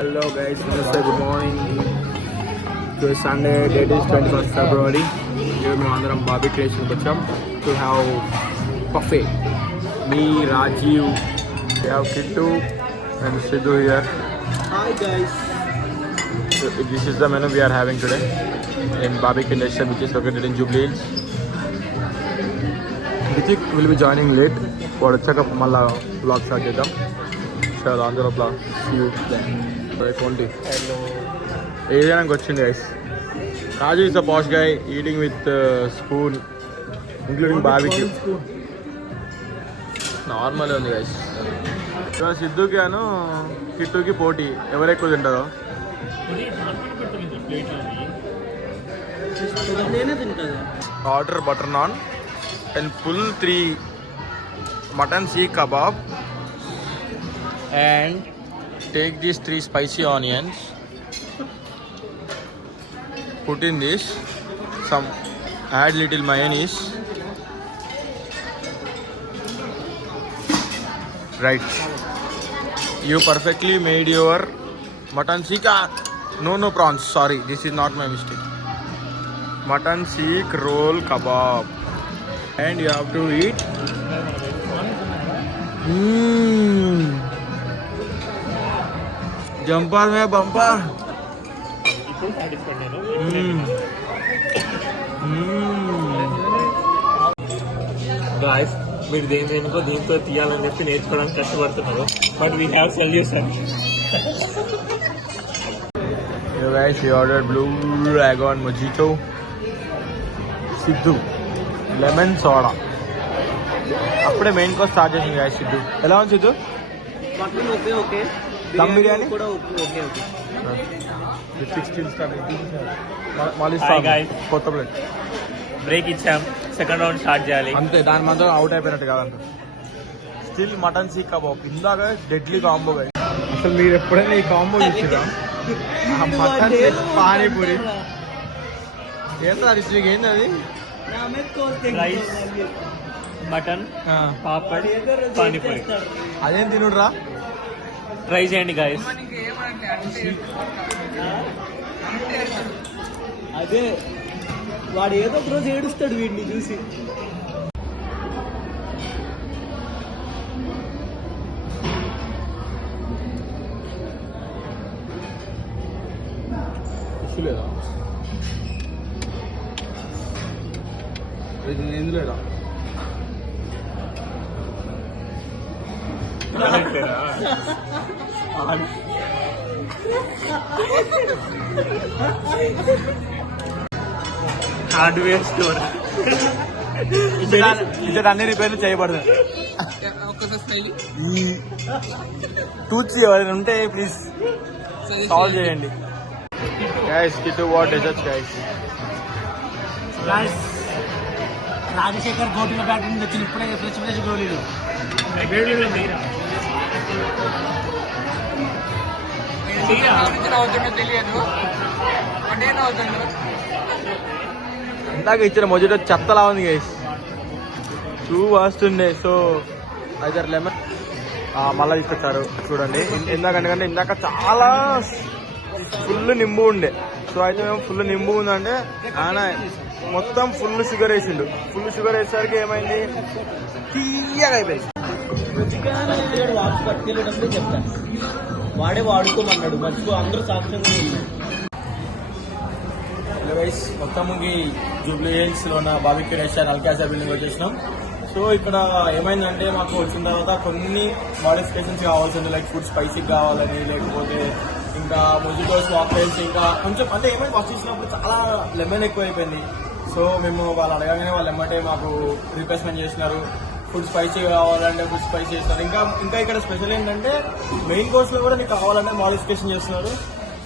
Hello guys, namaste, good morning. Today is Sunday, date is 21st February. Here we are Bobby Creation Bacham to have buffet. Me, Rajiv, we have Kittu and Sidhu here. Hi guys. So, this is the menu we are having today in Bobby Creation, which is located in Jubilee Hills. Ritik will be joining late for a check-up malla vlog start chedam. So, Andhra vlog. See you then. Hello. Asian వచ్చింది guys. Raju is a posh guy eating with spoon, including barbecue. Normal ఉంది guys. ఇవాళ సిద్ధుకి అను కిట్టుకి పోటీ ఎవరు ఎక్కువ తింటారో. Order butter non and full 3 mutton seekh kebab and take these 3 spicy onions, put in this, some add little mayonnaise, right, you perfectly made your mutton seekh. No prawns, sorry, this is not my mistake. Mutton seekh roll kebab and you have to eat. Jumper में bumper. Guys, మీరు దీంతో తీయాలని చెప్పి నేర్చుకోవడానికి కష్టపడుతున్నారు, but we have solution. You guys, we ordered Blue Dragon Mojito. Sidhu lemon soda అప్పుడే main course start చేసింది guys. Sidhu ఎలా ఉంది Sidhu? Mutton okay okay, dum biryani కూడా ఓకే ఓకే. కొత్త ప్లేట్ బ్రేక్ ఇచ్చాం, సెకండ్ రౌండ్ స్టార్ట్ చేయాలి అంతే. దాని మాత్రం అవుట్ అయిపోయినట్టు కాదంట. స్టిల్ మటన్ సీక్ కబాబ్ ఇందాక డెడ్లీ కాంబో గాయస్. అసలు మీరు ఎప్పుడైనా ఈ కాంబో చూసిరా? మటన్ పానీపూరి ఏంటో అది ఏంది అది? రైస్, మటన్, పాపడ్, పానీపూరి. అదేం తినుడ్రా? ట్రై చేయండి గాయస్. అదే వాడు ఏదో ఒక రోజు ఏడుస్తాడు వీడిని చూసి. లేదా ఇది లేదా? Hardware store. ఇక్కడ అన్ని రిపేర్లు చేయబడదు. తూచి ఎవరైనా ఉంటే ప్లీజ్ సాల్వ్ చేయండి. Guys Kittu what desserts guys. Rajasekhar గోపిల బ్యాట్ నుండి వచ్చిన ఇప్పుడే ఫ్రెష్ గోళీలు. ఇందాక ఇచ్చిన మొదట చెత్తలా ఉంది గైస్. టూ వస్తుండే. సో అయితే లెమన్ మళ్ళీ తీసుకొచ్చారు చూడండి. ఇందాక చాలా ఫుల్ నింబు ఉండే. సో అయితే మేము ఫుల్ నింబు ఉందంటే ఆయన మొత్తం ఫుల్ షుగర్ వేసిండు. ఫుల్ షుగర్ వేసేసరికి ఏమైంది, తీయగా అయిపోయింది. వాడే వాడుకోమన్నాడు, మర్చిపో అందరూ సాక్ష్యంగా ఉన్నారు. గైస్ మొత్తంకి జూబ్లీ హిల్స్ లో ఉన్న బాబీ క్రియేషన్ అల్కాసా బిల్డింగ్ వచ్చేసినాం. సో ఇక్కడ ఏమైందంటే మాకు వచ్చిన తర్వాత కొన్ని మోడిఫికేషన్స్ కావాల్సింది, లైక్ ఫుడ్ స్పైసీ కావాలని, లేకపోతే ఇంకా మొజిటోస్, కాక్టైల్స్, ఇంకా కొంచెం అంటే ఏమైంది ఫస్ట్ ఇచ్చినప్పుడు చాలా లెమన్ ఎక్కువ అయిపోయింది. సో మేము వాళ్ళు అడగగానే వాళ్ళు ఏమంటే మాకు రిక్వెస్ట్మెంట్ చేసినారు, ఫుడ్ స్పైసీ కావాలంటే ఫుడ్ స్పైసీ చేస్తున్నారు. ఇంకా ఇక్కడ స్పెషల్ ఏంటంటే మెయిన్ కోర్స్ లో కూడా నీకు కావాలంటే మోడిఫికేషన్ చేస్తున్నారు.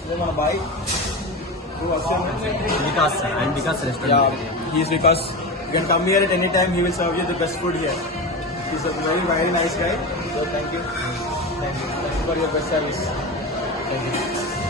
ఇదే మన bye Vikas and Vikas restaurant. Yeah, he is Vikas. You can come here at any time. He will serve you the best food here. He is a very nice guy. So thank you for your best service. Thank you.